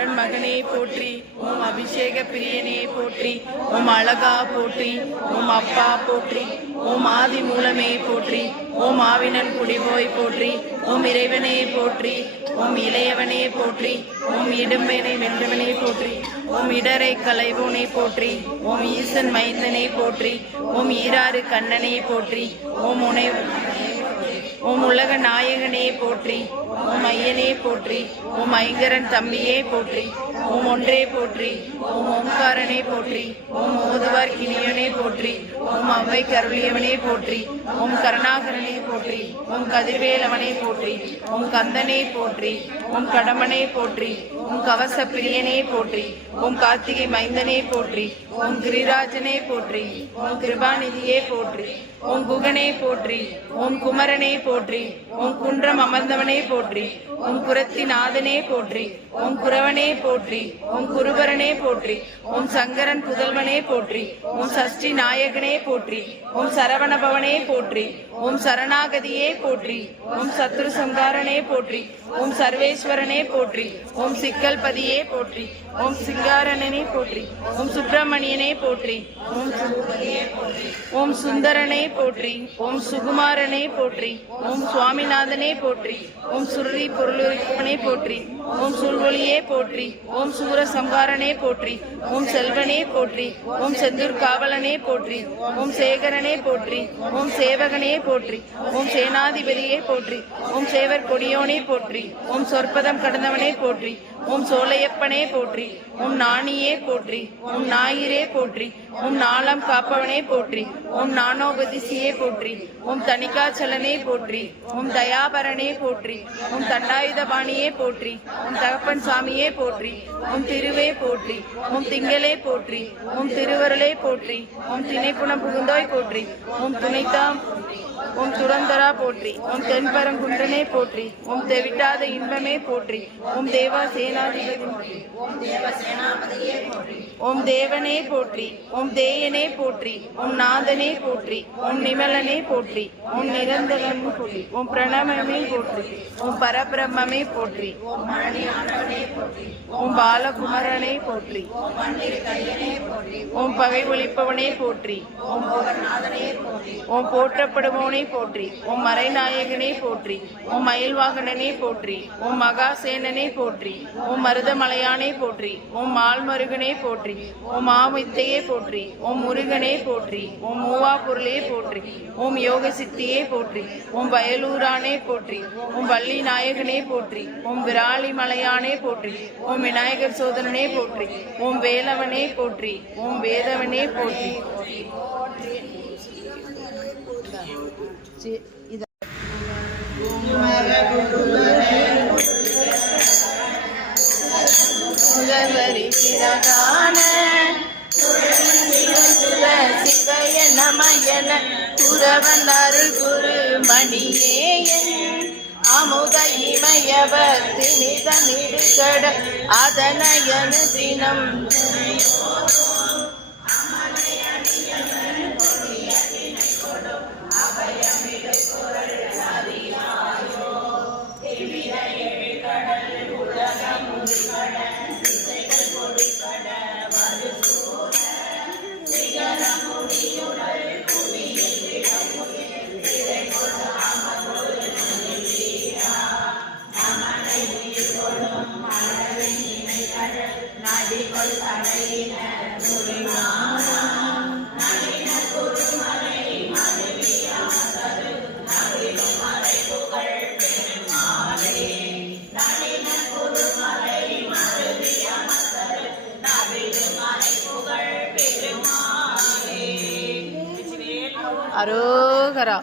அருண் மகனே போற்றி, ஓம் அபிஷேக பிரியனே போற்றி, ஓம் அழகா போற்றி, ஓம் அப்பா போற்றி, ஓம் ஆதி மூலமே போற்றி, ஓம் ஆவினன் குடிபோய் போற்றி, ஓம் இறைவனே போற்றி, ஓம் இளையவனே போற்றி, ஓம் இடும்பனை வென்றவனே போற்றி, ஓம் இடரை களைவோனே போற்றி, ஓம் ஈசன் மைந்தனே போற்றி, ஓம் ஈராறு கண்ணனே போற்றி, ஓம் ஓம் உலக நாயகனே போற்றி, ஓம் ஐயனே போற்றி, ஓம் ஐங்கரன் தம்பியே போற்றி, ஓம் ஒன்றே போற்றி, ஓம் ஓம்காரனே போற்றி, ஓம் ஓதுவார் கிணியனே போற்றி, ஓம் அவ்வை கருளியவனே போற்றி, ஓம் கருணாகரனே போற்றி, ஓம் கதிர்வேலவனே போற்றி, ஓம் கந்தனே போற்றி, ஓம் கடமனே போற்றி, ஓம் கவச பிரியனே போற்றி, ஓம் கார்த்திகை மைந்தனே போற்றி, ஓம் கிரிராஜனே போற்றி, ஓம் கிருபாநிதியே போற்றி, ஓம் குகனே போற்றி, ஓம் குமரனே போற்றி, ஓம் குன்றம் அமர்ந்தவனே போற்றி, ஓம் குரத்திநாதனே போற்றி, ஓம் குரவனே போற்றி, ஓம் குருபரனே போற்றி, ஓம் சங்கரன் புதல்வனே போற்றி, ஓம் சஷ்டி நாயகனே போற்றி, ஓம் சரவணபவனே போற்றி, ஓம் சரணாகதியே போற்றி, ஓம் சத்ரு சங்காரனே போற்றி, ஓம் சர்வேஸ்வரனே போற்றி, ஓம் சிக்கல்பதியே போற்றி, ஓம் சிங்காரனே போற்றி, ஓம் சுப்பிரமணியனே போற்றி, ஓம் சுந்தரனே போற்றி, ஓம் சுகுமாரனே போற்றி, ஓம் சுவாமிநாதனே போற்றி, ஓம் சுருதி பொருளுரைப்பனே போற்றி, ஓம் சூழ்வொளியே போற்றி, ஓம் சூர சம்ஹாரனே போற்றி, ஓம் செல்வனே போற்றி, ஓம் செந்தூர் காவலனே போற்றி, ஓம் சேகரனே போற்றி, ஓம் சேவகனே போற்றி, ஓம் சேனாதிபதியே போற்றி, ஓம் சேவர் கொடியோனே போற்றி, ஓம் சொற்பதம் கடந்தவனே போற்றி, ஓம் சோலையப்பனே போற்றி, ஓம் நாணியே போற்றி, ஓம் ஞாயிறே போற்றி, ஓம் நாளம் காப்பவனே போற்றி, ஓம் நானோபதிசியே போற்றி, ஓம் தணிகாச்சலனே போற்றி, ஓம் தயாபரனே போற்றி, ஓம் தண்டாயுதபாணியே போற்றி, ஓம் தகப்பன் சாமியே போற்றி, ஓம் திருவே போற்றி, ஓம் திங்களே போற்றி, ஓம் திருவருளே போற்றி, ஓம் திணைப்புணம் புகுந்தோய் போற்றி, ஓம் துணைத்தாம், ஓம் துரந்தரா போற்றி, ஓம் தென்பரங்குன்றனே போற்றி, ஓம் தெவிட்டாத இன்பமே போற்றி, ஓம் தேவா சேனாதிபதி, ஓம் தேவனே போற்றி, ஓம் தேயனே போற்றி, ஓம் நாதனே போற்றி, ஓம் நிமலனே போற்றி, ஓம் நிரந்தரன் போற்றி, ஓம் பிரணவமே போற்றி, ஓம் பரபிரம்மே போற்றி, ஓம் பாலகுமரனே போற்றி, ஓம் பகை ஒழிப்பவனே போற்றி, ஓம் போற்றப்படுவோனே போற்றி, ஓம் மறைநாயகனே போற்றி, ஓம் மயில்வாகனனே போற்றி, ஓம் மகாசேனனே போற்றி, ஓம் மருதமலையானே போற்றி, ஓம் மால்மருகனே போற்றி, ஓம் மாமித்தையே போற்றி, ஓம் முருகனே போற்றி, ஓம் மூவா பொருளே போற்றி, ஓம் யோக சித்தியே போற்றி, ஓம் வயலூரானே போற்றி, ஓம் வள்ளி நாயகனே போற்றி, ஓம் விராலி மலையானே போற்றி, ஓம் விநாயகர் சோதரனே போற்றி, ஓம் வேலவனே போற்றி, ஓம் வேதவனே போற்றி. சிவய நமயன குரவனாறு குரு மணியேயன் அமுத இமயவர் திமித நிடுகட அதனயன தினம் அரோகரா.